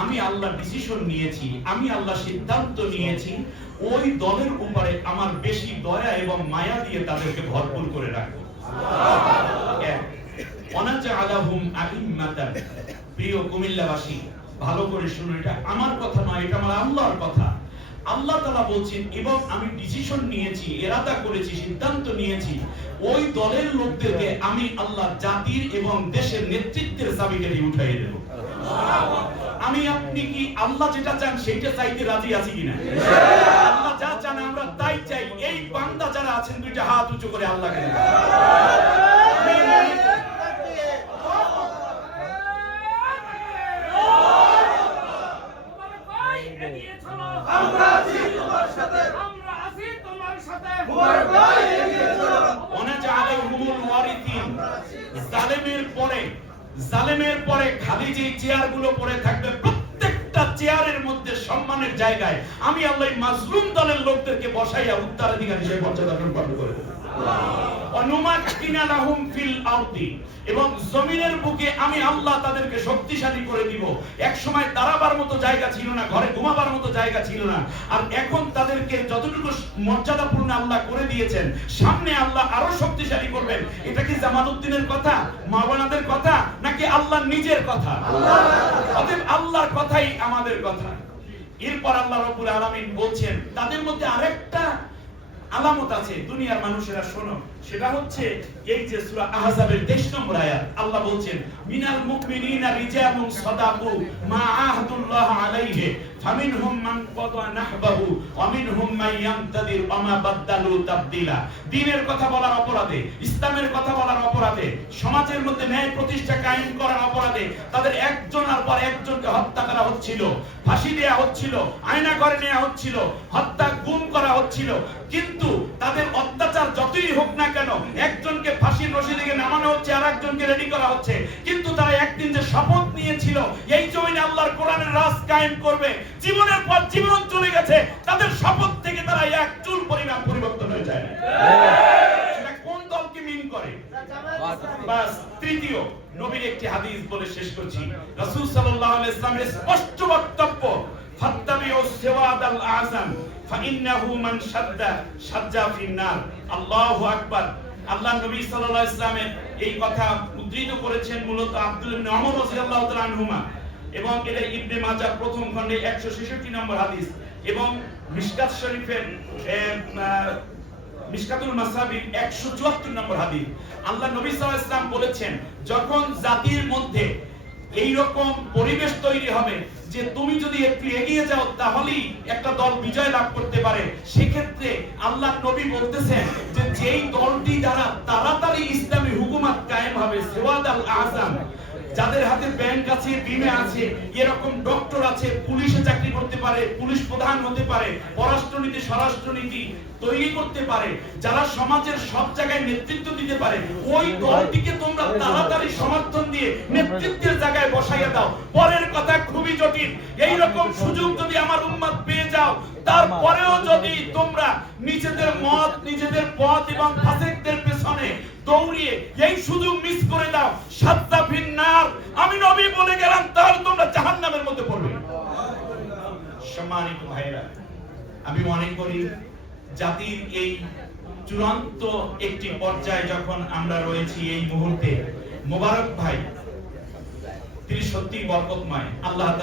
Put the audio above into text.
আমি আল্লাহ ডিসিশন নিয়েছি, আমি আল্লাহ সিদ্ধান্ত নিয়েছি, ওই দলের উপরে আমার বেশি দয়া এবং মায়া দিয়ে তাদেরকে ভরপুর করে রাখবো। ওয়ানাজআলাহুম আইম্মাতান। প্রিয় কুমিল্লাবাসী, ভালো করে শুনুন, এটা আমার কথা নয়, এটা আমার আল্লাহর কথা। আল্লাহ তাআলা বলছেন, এবং আমি ডিসিশন নিয়েছি, ইরাদা করেছি, সিদ্ধান্ত নিয়েছি, ওই দলের লোকদেরকে আমি আল্লাহ জাতির এবং দেশের নেতৃত্বের চাবিকাঠি উঠাইয়ে দেব। আমি আপনি কি আল্লাহ যেটা চান সেইটা চাইতে রাজি আছি কিনা? আল্লাহ যা চান আমরা তাই চাই। এই বান্দা যারা আছেন দুইটা হাত উঁচু করে আল্লাহকে জালেমের পরে খালি যে চেয়ারগুলো পড়ে থাকবে, প্রত্যেকটা চেয়ারের মধ্যে সম্মানের জায়গায় আমি আল্লাহ মাজলুম দলের লোকদেরকে বসাইয়া উত্তরাধিকার হিসেবে মর্যাদা প্রদান করে দেব। অনুমাক্কিনা লাহুম ফিল আরদি, এবং জমিনের বুকে আমি আল্লাহ তাদেরকে শক্তিশালী করে দিব। এক সময় দাঁড়াবার মতো জায়গা ছিল না, ঘরে ঘুমাবার মতো জায়গা ছিল না, আর এখন তাদেরকে যতটুকু মর্যাদাপূর্ণ আল্লাহ করে দিয়েছেন, সামনে আল্লাহ আরো শক্তিশালী করবেন। এটা কি জামালউদ্দিনের কথা, মাওলানাদের কথা, নাকি আল্লাহর নিজের কথা? অতএব আল্লাহর কথাই আমাদের কথা। এরপর আল্লাহ রাব্বুল আলামিন বলছেন, তাদের মধ্যে আরেকটা আলামত আছে, দুনিয়ার মানুষেরা শোনো, সেটা হচ্ছে এই যে সূরা আহজাবের 23 নম্বর আয়াত। আল্লাহ বলছেন, মিনাল মুমিনিনা রিজালুন সাদাকু মা আহদুল্লাহ আলাইহি ফামিনহুম মান কাদা নাহবাহু ওয়া মিনহুম মান ইয়ামতাদির ওয়া মা বাদদালু তাবদীলা। দ্বীনের কথা বলার অপরাধে, ইসলামের কথা বলার অপরাধে, সমাজের মধ্যে ন্যায় প্রতিষ্ঠা কায়েম করার অপরাধে তাদের একজনের পর একজনকে হত্যা করা হচ্ছিল, ফাঁসি দেয়া হচ্ছিল, আয়না করে নেওয়া হচ্ছিল, হত্যা গুম করা হচ্ছিল। কিন্তু তাদের অত্যাচার যতই হোক না কেন, একজনকে ফাঁসির রশি থেকে নামানো হচ্ছে, আর একজনকে রেডি করা হচ্ছে, কিন্তু তারা একদিন যে শপথ নিয়েছিল এই জমিনে আল্লাহর কোরআনের রাজ কায়েম করবে, জীবনের পর জীবন চলে গেছে, তাদের শপথ থেকে তারা এক চুল পরিমাণ পরিবর্তন হয়ে যায় না। সেটা কোন দলকে মিন করে? বাস তৃতীয় নবীর একটি হাদিস বলে শেষ করছি। রাসূল সাল্লাল্লাহু আলাইহি ওয়াসাল্লামের স্পষ্ট বক্তব্য, ফাত্তাবিউ সিওয়াদাল আযম ফাইন্নাহু মান শাজ্জা ফিন্নার। আল্লাহু আকবার। আল্লাহ নবী সাল্লাল্লাহু আলাইহি ওয়াসাল্লামের এই কথা উদ্ধৃত করেছেন মূলত আব্দুল্লাহ ইবনে ওমর রাদিয়াল্লাহু তাআলা আনহুমা, এবং এটা ইবনে মাজাহ প্রথম খণ্ডে 166 নম্বর হাদিস, এবং মিশকাত শরীফের মিশকাতুল মাসাবি 174 নম্বর হাদিস। আল্লাহ নবী সাল্লাল্লাহু আলাইহি ওয়াসাল্লাম বলেছেন, যখন জাতির মধ্যে এই রকম পরিবেশ তৈরি হবে যে তুমি যদি একটু এগিয়ে যাও তাহলেই একটা দল বিজয় লাভ করতে পারে, সেক্ষেত্রে আল্লাহ নবী বলতেছেন যে যেই দলটি দ্বারা তাড়াতাড়ি ইসলামী হুকুমত কায়েম হবে, সিওয়াদাল আযম, যাদের হাতে ব্যাংক আছে, বিমা আছে, এরকম ডক্টর আছে, পুলিশে চাকরি করতে পারে, পুলিশ প্রধান হতে পারে, পররাষ্ট্রনীতি স্বরাষ্ট্রনীতি তৈরি করতে পারে, যারা সমাজের সব জায়গায় নেতৃত্ব দিতে পারে, ওই দলটিকে তোমরা তাড়াতাড়ি সমর্থন দিয়ে নেতৃত্বের জায়গায় বসাইয়া দাও। পরের কথা খুবই জটিল। এই রকম সুযোগ যদি আমার উম্মত পেয়ে যাও, তারপরেও যদি তোমরা নিজেদের মত, নিজেদের পথ এবং ফাসিকদের পেছনে দৌড়িয়ে এই সুযোগ মিস করে দাও, শাজ্জা ফিন্নার, আমি নবী বলে গেলাম, তাহলে তোমরা জাহান্নামের মধ্যে পড়বে। সম্মানিত ভাইরা, আমি মনে করি জাতির এই চূড়ান্ত একটি পর্যায়ে যখন আমরা রয়েছি এই মুহূর্তে, মোবারক ভাই তিনি সত্যি বরকতময়। আল্লাহ